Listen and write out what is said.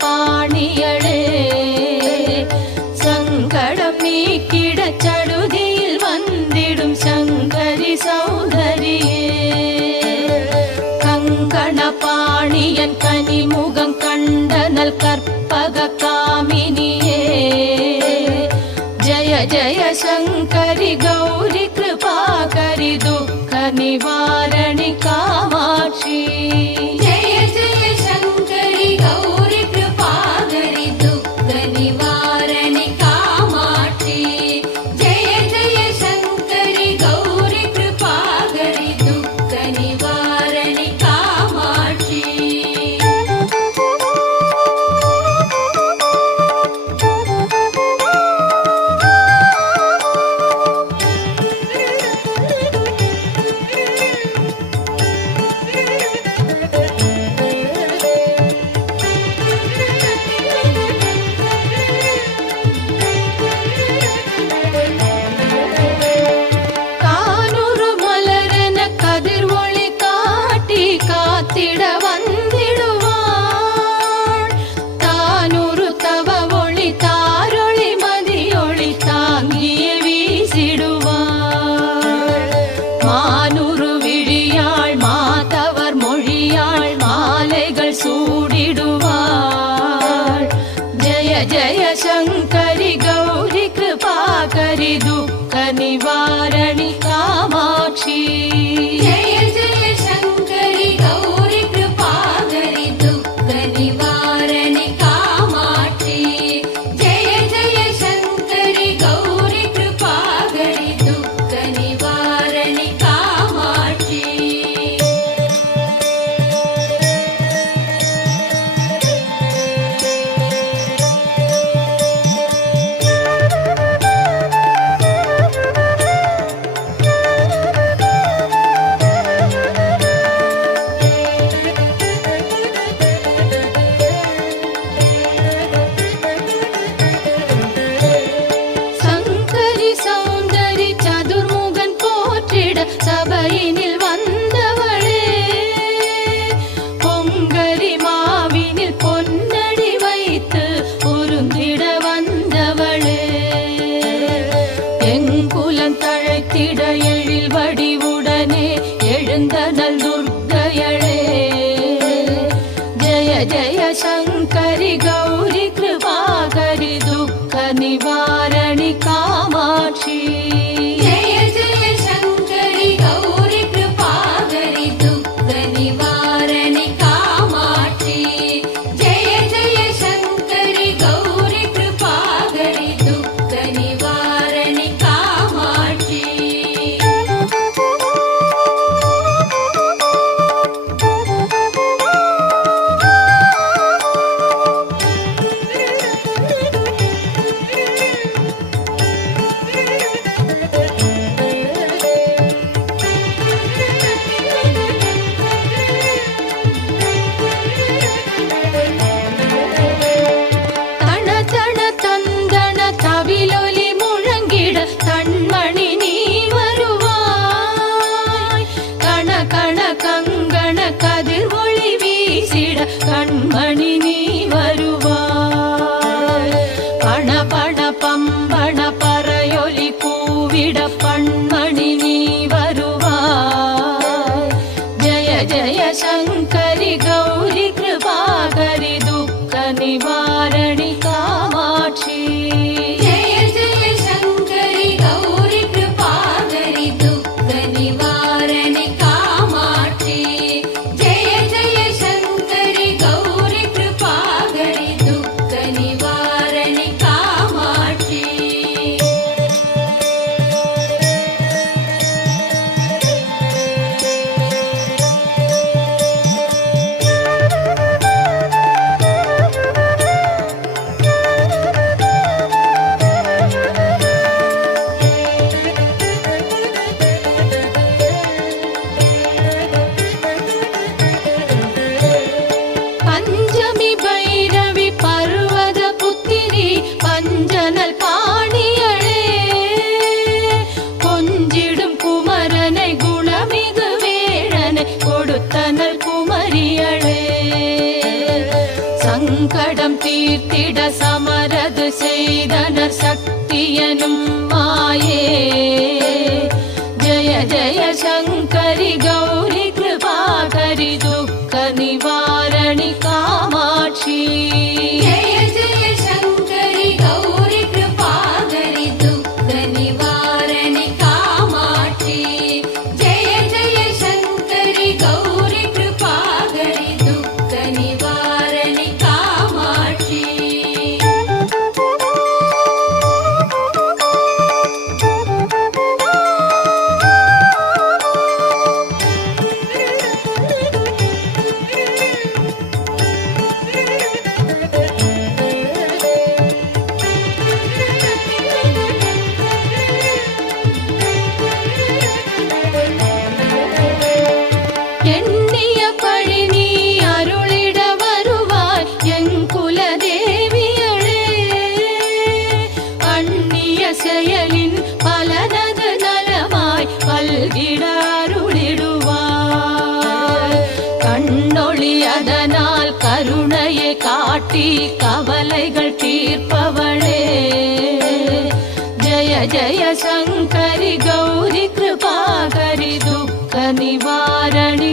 பாணியளே சங்கடம் நீக்கிட சடுதியில் வந்திடும் சங்கரி சௌந்தரியே கங்கண பாணியன் கனிமுகம் கண்டனல் கற்பக காமினியே ஜய ஜய சங்கரி கௌரி கிருபாகரி துக்க நிவாரணி காமாட்சி ஜய ஜய சங்கரி கௌரி கிருபாகரி துக்க நிவாரணி காமாட்சி ஜய ஜய சங்கரி கௌரி கிருபாகரி துக்க நிவாரணி காமாட்சி கானூறு மலரென கதிர் ஒளி காட்டி காத்திட வந்திடுவாள் தானூறு தவ ஒளி தாரொளி மதியொளி தாங்கிய வீசிடுவாள் மானூறு விழியாள் மாதவர் மொழியாள் மாலைகள் சூடிடுவாள் ஜய ஜய சங்கரி கௌரி கிருபாகரி துக்க நிவாரணி காமாட்சி ஜய ஜய சங்கரி கௌரி கிருபாகரி துக்க நிவாரணி காமாட்சி ஜய ஜய சங்கரி கௌரி கிருபாகரி துக்க நிவாரணி காமாட்சி சங்கரி சௌந்தரி சதுர்முகன் போற்றிட சபையினில் வந்தவளே பொங்கரி மாவினில் பொன்னடி வைத்து பொருந்திட வந்தவளே எங்குலம் தழைத்திட எழில் வடிவுடனே எழுந்தனல் துர்க்கையளே ஜய ஜய சங்கரி கௌரி கிருபாகரி துக்க நிவாரணி காமாட்சி ஜய ஜய சங்கரி கௌரி கிருபாகரி துக்க நிவாரணி காமாட்சி ஜய ஜய சங்கரி கௌரி கிருபாகரி துக்க நிவாரணி காமாட்சி தன தன தந்தன தவிலொலி முழங்கிட தன்மணி நீ வருவாய் கண கண கங்கண கதிர் ஒளி வீசிட கண்மணி நீ வருவாய் பண பண பம்பண பறையொலி கூவிட பண்மணி நீ வருவாய் ஜய ஜய சங்கரி கௌரி கிருபாகரி துக்க நிவாரணி காமாட்சி ஜய ஜய சங்கரி கௌரி கிருபாகரி துக்க நிவாரணி காமாட்சி ஜய ஜய சங்கரி கௌரி கிருபாகரி சங்கடம் தீர்த்திட சமரது செய்தனர் சக்தியனும் மாயே. ஜய ஜய சங்கரி கௌரி கிருபாகரி துக்க நிவாரணி காமாட்சி. जय जय शङ्करि गौरि कृपाकरि दुःख निवारणि कामाक्षि. जय जय शङ्करि गौरि कृपाकरि दुःख निवारणि कामाक्षि. எண்ணிய பழி நீ அருளிட வருவாய் என் குலதேவியளே. அந்நிய செயலின் பலனது நலமாய் பல்கிட அருளிடுவாய். கண்ணொளி அதனால் கருணையை காட்டி கவலைகள் தீர்ப்பவளே. ஜய ஜய சங்கரி கௌரி கிருபாகரி துக்க நிவாரணி